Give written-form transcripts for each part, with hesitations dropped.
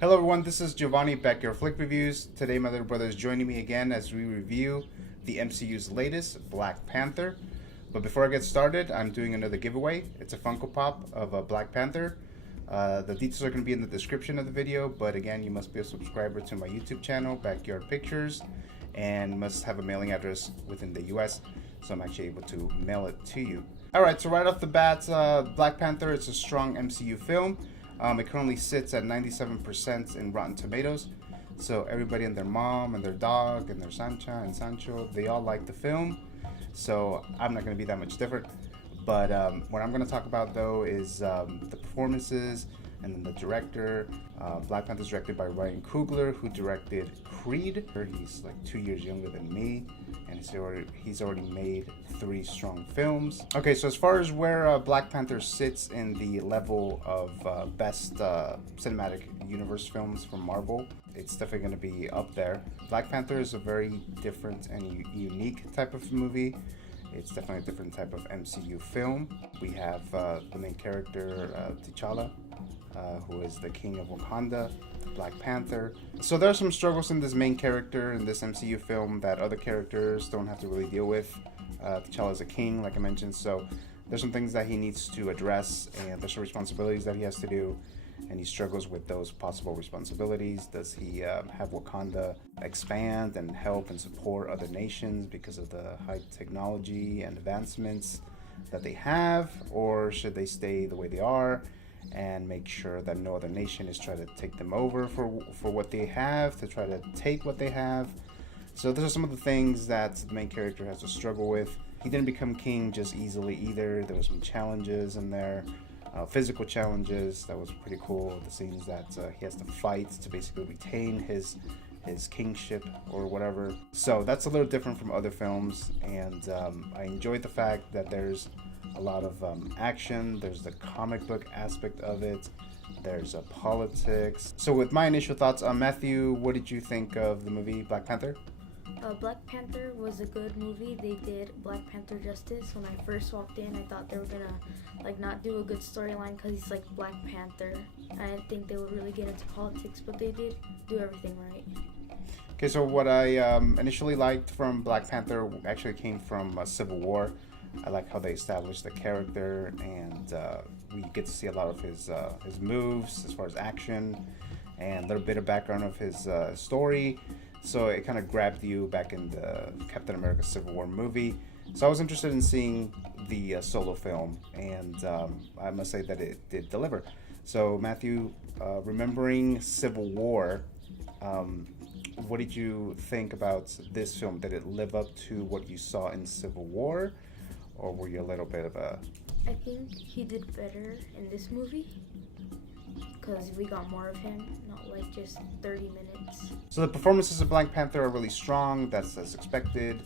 Hello everyone, this is Giovany, BackYard Flick Reviews. Today my little brother is joining me again as we review the MCU's latest, Black Panther. But before I get started, I'm doing another giveaway. It's a Funko Pop of Black Panther. The details are going to be in the description of the video, but again, you must be a subscriber to my YouTube channel, BackYard Pictures, and must have a mailing address within the US, so I'm actually able to mail it to you. Alright, so right off the bat, Black Panther is a strong MCU film. It currently sits at 97% in Rotten Tomatoes. So everybody and their mom and their dog and their Sancha and Sancho, they all like the film. So I'm not going to be that much different. But what I'm going to talk about though is the performances and then the director. Black Panther is directed by Ryan Coogler, who directed Creed. He's like 2 years younger than me, and he's already made 3 strong films. Okay, so as far as where Black Panther sits in the level of best cinematic universe films from Marvel, it's definitely going to be up there. Black Panther is a very different and unique type of movie. It's definitely a different type of MCU film. We have the main character, T'Challa, who is the king of Wakanda, Black Panther. So there are some struggles in this main character in this MCU film that other characters don't have to really deal with. T'Challa is a king, like I mentioned, so there's some things that he needs to address, and there's some responsibilities that he has to do, and he struggles with those possible responsibilities. Does he have Wakanda expand and help and support other nations because of the high technology and advancements that they have, or should they stay the way they are and make sure that no other nation is trying to take them over for what they have, to try to take what they have? So those are some of the things that the main character has to struggle with. He didn't become king just easily either. There were some challenges in there, physical challenges. That was pretty cool. The scenes that he has to fight to basically retain his kingship or whatever. So that's a little different from other films, and I enjoyed the fact that there's a lot of action. There's the comic book aspect of it. There's politics. So with my initial thoughts, Matthew, what did you think of the movie Black Panther? Black Panther was a good movie. They did Black Panther justice. When I first walked in, I thought they were gonna not do a good storyline because he's like Black Panther. I didn't think they would really get into politics, but they did do everything right. Okay, so what I initially liked from Black Panther actually came from Civil War. I like how they established the character, and we get to see a lot of his moves as far as action and a little bit of background of his story. So it kind of grabbed you back in the Captain America Civil War movie. So I was interested in seeing the solo film, and I must say that it did deliver. So Matthew, remembering Civil War, what did you think about this film? Did it live up to what you saw in Civil War, or were you a little bit of a... I think he did better in this movie because we got more of him, not like just 30 minutes. So the performances of Black Panther are really strong. That's as expected.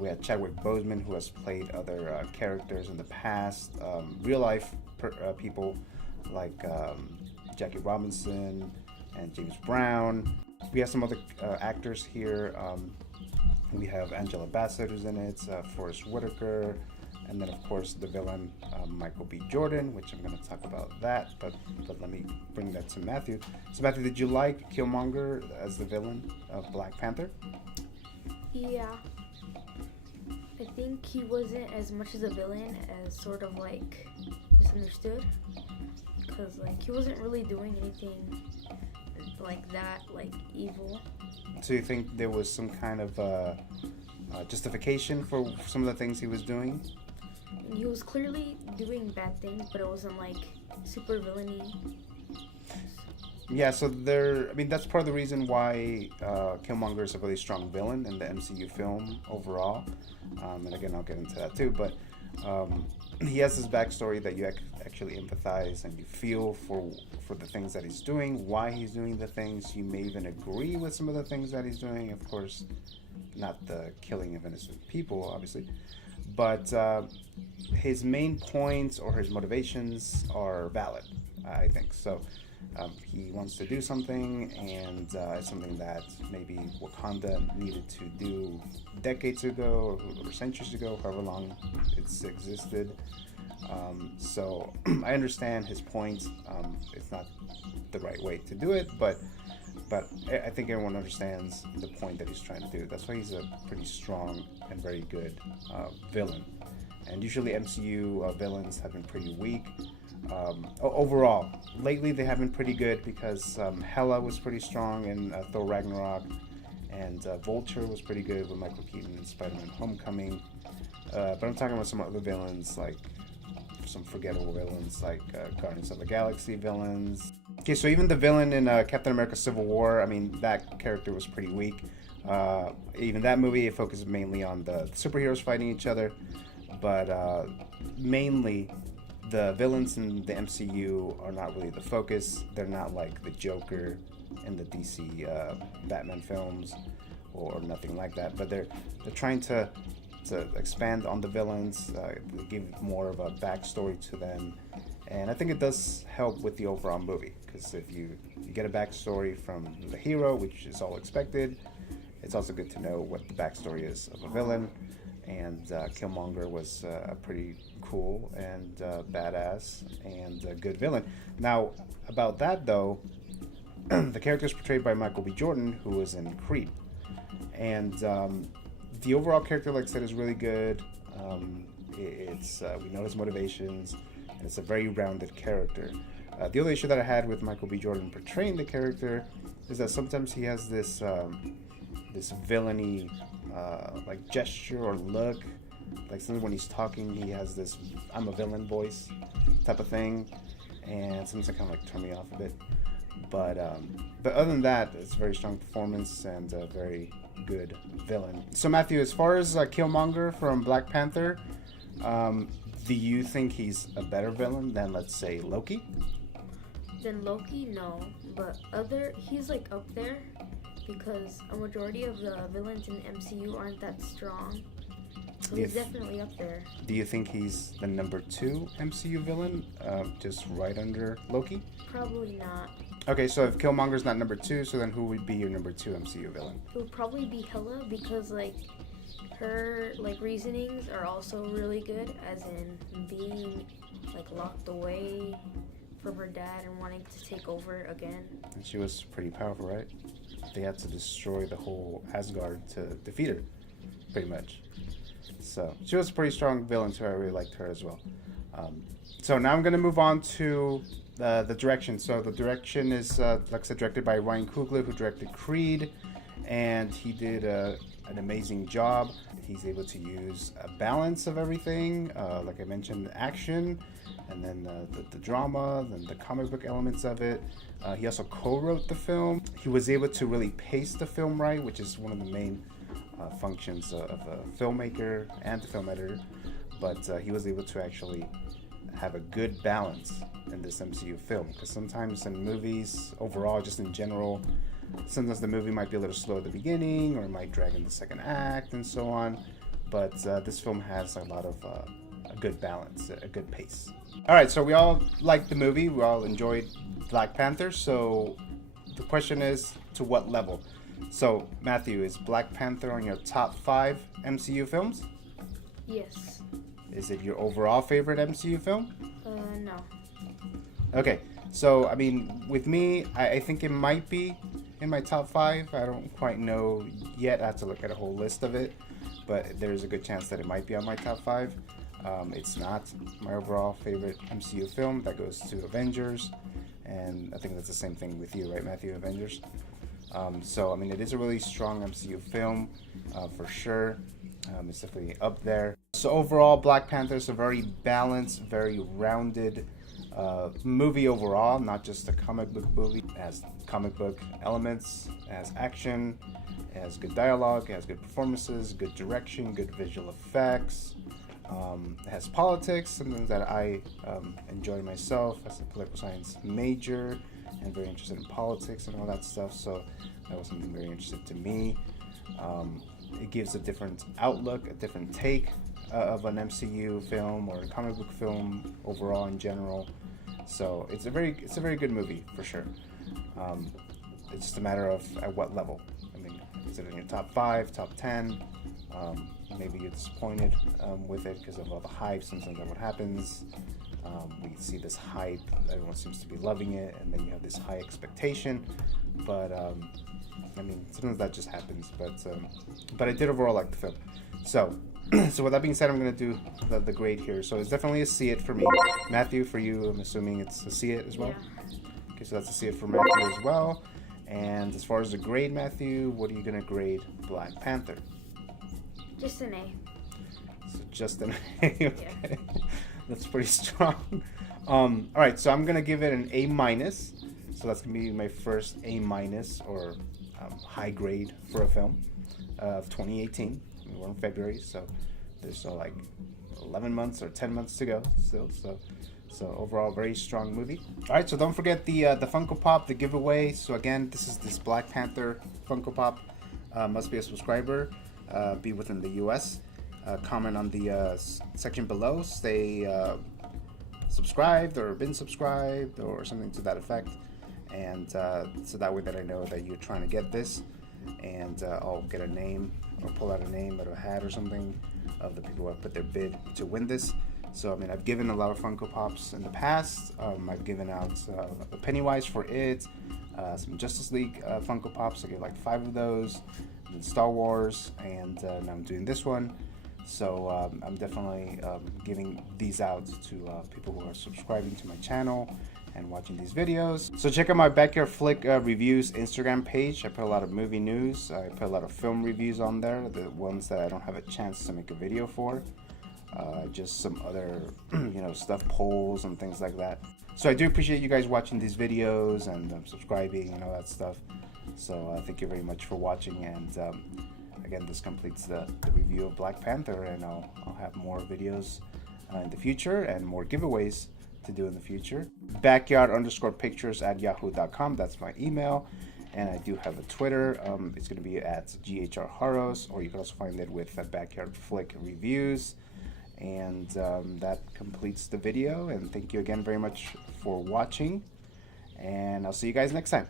We had Chadwick Boseman, who has played other characters in the past, real life people like Jackie Robinson and James Brown. We have some other actors here. We have Angela Bassett, who's in it, Forrest Whitaker, and then of course the villain, Michael B. Jordan, which I'm going to talk about that, but let me bring that to Matthew. So Matthew, did you like Killmonger as the villain of Black Panther? Yeah. I think he wasn't as much as a villain as sort of like misunderstood, because like he wasn't really doing anything like that, like evil. So you think there was some kind of justification for some of the things he was doing? And he was clearly doing bad things, but it wasn't like super villainy. Yeah, so that's part of the reason why Killmonger is a really strong villain in the MCU film overall. And again, I'll get into that too, but he has this backstory that you actually empathize and you feel for the things that he's doing, why he's doing the things. You may even agree with some of the things that he's doing, of course, not the killing of innocent people, obviously, but his main points or his motivations are valid, I think. So he wants to do something, and it's something that maybe Wakanda needed to do decades ago or centuries ago, however long it's existed. So I understand his points. It's not the right way to do it, but I think everyone understands the point that he's trying to do. That's why he's a pretty strong and very good villain. And usually MCU villains have been pretty weak. Overall, lately they have been pretty good because Hela was pretty strong in Thor Ragnarok, and Vulture was pretty good with Michael Keaton in Spider-Man Homecoming. But I'm talking about some other villains, like some forgettable villains, like Guardians of the Galaxy villains. Okay, so even the villain in Captain America Civil War, I mean, that character was pretty weak. Even that movie, it focuses mainly on the superheroes fighting each other. But mainly, the villains in the MCU are not really the focus. They're not like the Joker in the DC Batman films or nothing like that. But they're trying to expand on the villains, give more of a backstory to them. And I think it does help with the overall movie, because if you get a backstory from the hero, which is all expected, it's also good to know what the backstory is of a villain. And Killmonger was a pretty cool and badass and a good villain. Now, about that though, the character is portrayed by Michael B. Jordan, who was in Creed. And the overall character, like I said, is really good. We know his motivations, and it's a very rounded character. The only issue that I had with Michael B. Jordan portraying the character is that sometimes he has this villainy like gesture or look. Like sometimes when he's talking, he has this "I'm a villain" voice type of thing, and sometimes that kind of like turn me off a bit. But other than that, it's a very strong performance and a very good villain. So Matthew, as far as Killmonger from Black Panther, do you think he's a better villain than, let's say, Loki? Then Loki, no, but he's like up there because a majority of the villains in the MCU aren't that strong. So he's definitely up there. Do you think he's the number 2 MCU villain, just right under Loki? Probably not. Okay, so if Killmonger's not number 2, so then who would be your number 2 MCU villain? It would probably be Hela, because like her reasonings are also really good, as in being like locked away from her dad and wanting to take over again. And she was pretty powerful, right? They had to destroy the whole Asgard to defeat her, pretty much. So she was a pretty strong villain too. I really liked her as well. So now I'm going to move on to the direction. So the direction is, like I said, directed by Ryan Coogler, who directed Creed, and he did an amazing job. He's able to use a balance of everything, like I mentioned, action, and then the drama, then the comic book elements of it. He also co-wrote the film. He was able to really pace the film right, which is one of the main functions of a filmmaker and the film editor. But he was able to actually have a good balance in this MCU film, because sometimes in movies, overall, just in general, sometimes the movie might be a little slow at the beginning, or it might drag in the second act and so on. But this film has a lot of a good balance, a good pace. All right, so we all liked the movie. We all enjoyed Black Panther. So the question is, to what level? So Matthew, is Black Panther on your top 5 MCU films? Yes. Is it your overall favorite MCU film? No. Okay, so I mean, with me, I think it might be in my top 5. I don't quite know yet. I have to look at a whole list of it, but there's a good chance that it might be on my top 5. It's not my overall favorite MCU film. That goes to Avengers, and I think that's the same thing with you, right, Matthew? Avengers. So I mean, it is a really strong MCU film, for sure. It's definitely up there. So overall, Black Panther is a very balanced, very rounded movie overall, not just a comic book movie. It has comic book elements, it has action, it has good dialogue, it has good performances, good direction, good visual effects. It has politics, something that I enjoy myself as a political science major and very interested in politics and all that stuff. So that was something very interesting to me. It gives a different outlook, a different take of an MCU film or a comic book film overall in general. So it's a very good movie for sure. It's just a matter of at what level. I mean, is it in your top 5, top 10? maybe you're disappointed with it because of all the hype. Sometimes that what happens. We see this hype, everyone seems to be loving it, and then you have this high expectation. But I mean, sometimes that just happens. But I did overall like the film. So so with that being said, I'm gonna do the grade here. So it's definitely a see it for me. Matthew, for you, I'm assuming it's a see it as well. Yeah. Okay, so that's a see it for Matthew as well. And as far as the grade, Matthew, what are you gonna grade Black Panther? Just an A. So just an A. Okay. Yeah. That's pretty strong. All right, so I'm gonna give it an A minus. So that's gonna be my first A minus or high grade for a film of 2018. We're in February, so there's like 11 months or 10 months to go still. So overall, very strong movie. All right, so don't forget the Funko Pop, the giveaway. So again, this is this Black Panther Funko Pop. Must be a subscriber. Be within the U.S. Comment on the section below. Stay subscribed or been subscribed or something to that effect, and so that way that I know that you're trying to get this, and I'll get a name or pull out a name or a hat or something of the people who have put their bid to win this. So I mean, I've given a lot of Funko Pops in the past. I've given out a Pennywise for it, some Justice League Funko Pops. I get like 5 of those, and Star Wars, and now I'm doing this one. So I'm definitely giving these out to people who are subscribing to my channel and watching these videos. So check out my BackYard Flick Reviews Instagram page. I put a lot of movie news. I put a lot of film reviews on there, the ones that I don't have a chance to make a video for. Just some other stuff, polls and things like that. So I do appreciate you guys watching these videos and subscribing and all that stuff. So thank you very much for watching, and again, this completes the review of Black Panther, and I'll have more videos in the future and more giveaways to do in the future. BackYard_pictures@yahoo.com. That's my email. And I do have a Twitter. It's going to be at GHRHaros, or you can also find it with BackYard Flick Reviews. And that completes the video. And thank you again very much for watching. And I'll see you guys next time.